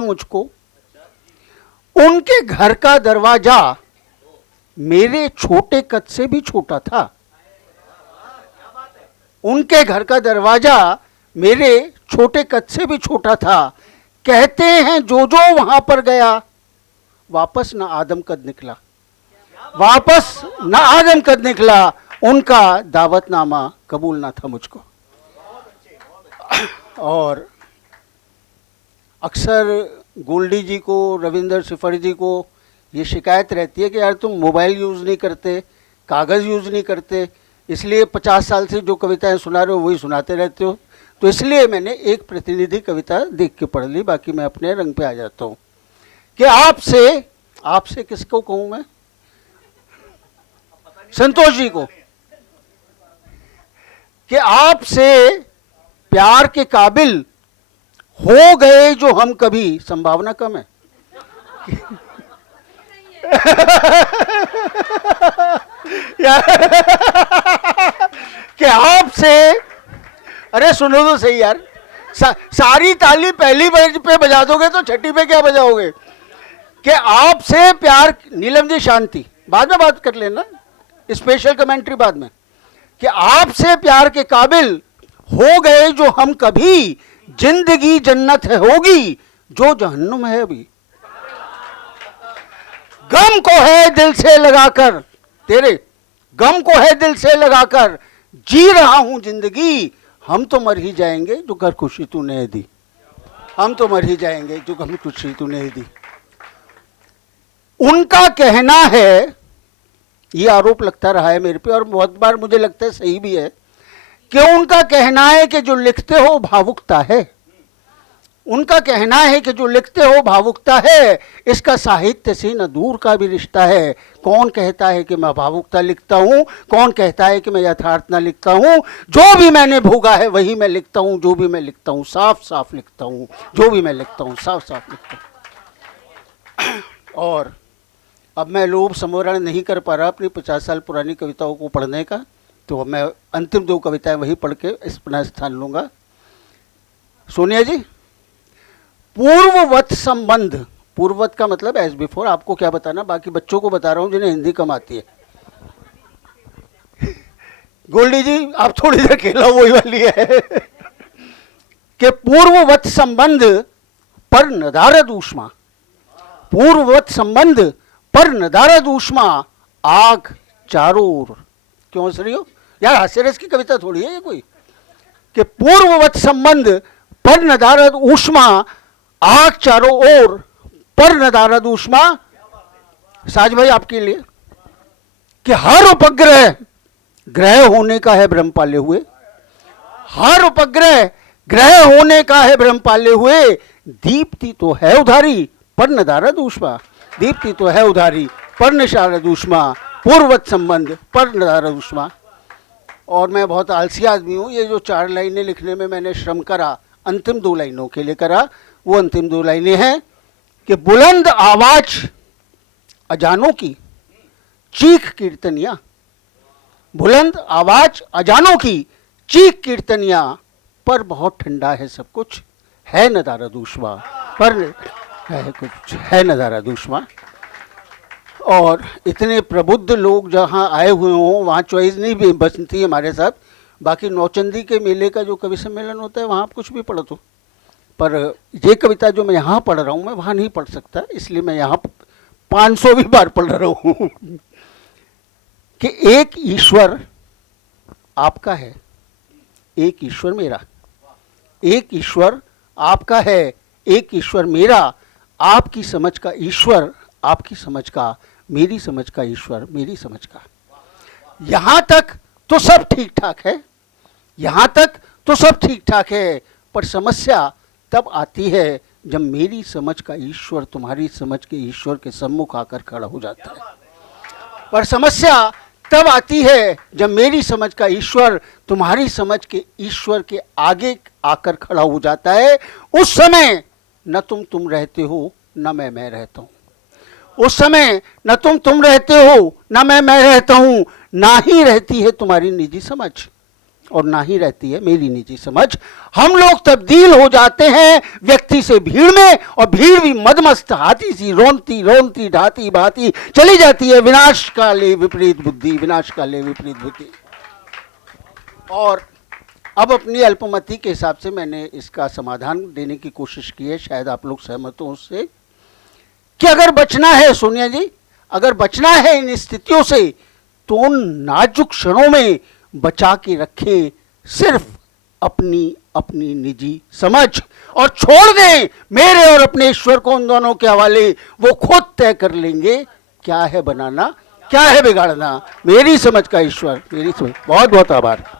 मुझको उनके घर का दरवाजा मेरे छोटे कद से भी छोटा था। उनके घर का दरवाजा मेरे छोटे कद से भी छोटा था। कहते हैं जो जो वहां पर गया वापस ना आदम कद निकला, वापस ना आदम कद निकला। उनका दावतनामा कबूल ना था मुझको। और अक्सर गोल्डी जी को, रविंदर सिफर जी को ये शिकायत रहती है कि यार तुम मोबाइल यूज़ नहीं करते, कागज़ यूज़ नहीं करते, इसलिए 50 साल से जो कविताएं सुना रहे हो वही सुनाते रहते हो। तो इसलिए मैंने एक प्रतिनिधि कविता देख के पढ़ ली, बाकी मैं अपने रंग पे आ जाता हूँ कि आपसे किसको कहूँ मैं? संतोष जी को, कि आपसे प्यार के काबिल हो गए जो हम कभी, संभावना कम है कि आपसे, अरे सुनो तो सही यार, सारी ताली पहली पे बजा दोगे तो छठी पे क्या बजाओगे? कि आपसे प्यार, नीलम जी शांति, बाद में बात कर लेना, स्पेशल कमेंट्री बाद में, कि आपसे प्यार के काबिल हो गए जो हम कभी, जिंदगी जन्नत है होगी जो जहन्नुम है अभी। गम को है दिल से लगाकर, तेरे गम को है दिल से लगाकर जी रहा हूं जिंदगी। हम तो मर ही जाएंगे जो घर खुशी तूने दी, हम तो मर ही जाएंगे जो घर खुशी तूने दी। उनका कहना है, ये आरोप लगता रहा है मेरे पे और बहुत बार मुझे लगता है सही भी है, कि उनका कहना है कि जो लिखते हो भावुकता है। उनका कहना है कि जो लिखते हो भावुकता है, इसका साहित्य से न दूर का भी रिश्ता है। कौन कहता है कि मैं भावुकता लिखता हूँ, कौन कहता है कि मैं यथार्थ ना लिखता हूँ। जो भी मैंने भोगा है वही मैं लिखता हूँ, जो भी मैं लिखता हूँ साफ साफ लिखता हूँ, जो भी मैं लिखता हूँ साफ साफ लिखता हूँ। और अब मैं लोभ समरण नहीं कर पा रहा अपनी 50 साल पुरानी कविताओं को पढ़ने का, तो मैं अंतिम 2 कविताएं वही पढ़ के अपना स्थान लूँगा। सोनिया जी, पूर्ववत संबंध, पूर्ववत का मतलब एज बिफोर, आपको क्या बताना, बाकी बच्चों को बता रहा हूँ जिन्हें हिंदी कम आती है। गोल्डी जी आप थोड़ी देर खेला वही वाली है कि पूर्ववत संबंध पर नदारद ऊष्मा, पूर्ववत संबंध पर नदारद ऊष्मा, आग चारों ओर। क्यों हंस रही हो यार? हास्यरस की कविता थोड़ी है ये कोई, कि पूर्ववत संबंध पर नदारद ऊष्मा, आग चारों ओर पर नदारद ऊष्मा। साज भाई आपके लिए, कि हर उपग्रह ग्रह होने का है भ्रम पाले हुए, हर उपग्रह ग्रह होने का है भ्रम पाले हुए, दीप्ति तो है उधारी पर नदारद ऊष्मा, दीप्ति तो है उधारी पर नदारद ऊष्मा, पूर्ववत संबंध पर नदारद ऊष्मा। और मैं बहुत आलसी आदमी हूँ, ये जो 4 लाइनें लिखने में मैंने श्रम करा, अंतिम 2 लाइनों के लिए करा। वो अंतिम 2 लाइनें हैं कि बुलंद आवाज अजानों की चीख कीर्तनिया, बुलंद आवाज अजानों की चीख कीर्तनिया, पर बहुत ठंडा है सब कुछ, है नदारद ऊष्मा, पर है कुछ है नदारद ऊष्मा। और इतने प्रबुद्ध लोग जहाँ आए हुए हों वहाँ चॉइस नहीं भी बचती हमारे साथ। बाकी नौचंदी के मेले का जो कवि सम्मेलन होता है वहाँ आप कुछ भी पढ़ो तो, पर ये कविता जो मैं यहाँ पढ़ रहा हूँ मैं वहाँ नहीं पढ़ सकता, इसलिए मैं यहाँ 500वीं बार पढ़ रहा हूँ कि एक ईश्वर आपका है, एक ईश्वर मेरा, एक ईश्वर आपका है, एक ईश्वर मेरा, आपकी समझ का ईश्वर, आपकी समझ का, मेरी समझ का ईश्वर, मेरी समझ का। यहाँ तक तो सब ठीक ठाक है, यहाँ तक तो सब ठीक ठाक है, पर समस्या तब आती है जब मेरी समझ का ईश्वर तुम्हारी समझ के ईश्वर के सम्मुख आकर खड़ा हो जाता है। पर समस्या तब आती है जब मेरी समझ का ईश्वर तुम्हारी समझ के ईश्वर के आगे आकर खड़ा हो जाता है। उस समय न तुम रहते हो न मैं रहता हूँ, उस समय न तुम रहते हो न मैं रहता हूँ, ना ही रहती है तुम्हारी निजी समझ। और ना ही रहती है मेरी निजी समझ। हम लोग तब्दील हो जाते हैं व्यक्ति से भीड़ में, और भीड़ भी मदमस्त हाथी सी रोंती रोंती ढाती भाती चली जाती है। विनाश काले विपरीत बुद्धि, विनाश काले विपरीत बुद्धि। और अब अपनी अल्पमति के हिसाब से मैंने इसका समाधान देने की कोशिश की है, शायद आप लोग सहमत हो उससे, कि अगर बचना है सोनिया जी, अगर बचना है इन स्थितियों से, तो उन नाजुक क्षणों में बचा के रखें सिर्फ अपनी अपनी निजी समझ, और छोड़ दें मेरे और अपने ईश्वर को उन दोनों के हवाले। वो खुद तय कर लेंगे क्या है बनाना, क्या है बिगाड़ना। मेरी समझ का ईश्वर, मेरी समझ। बहुत बहुत आभार।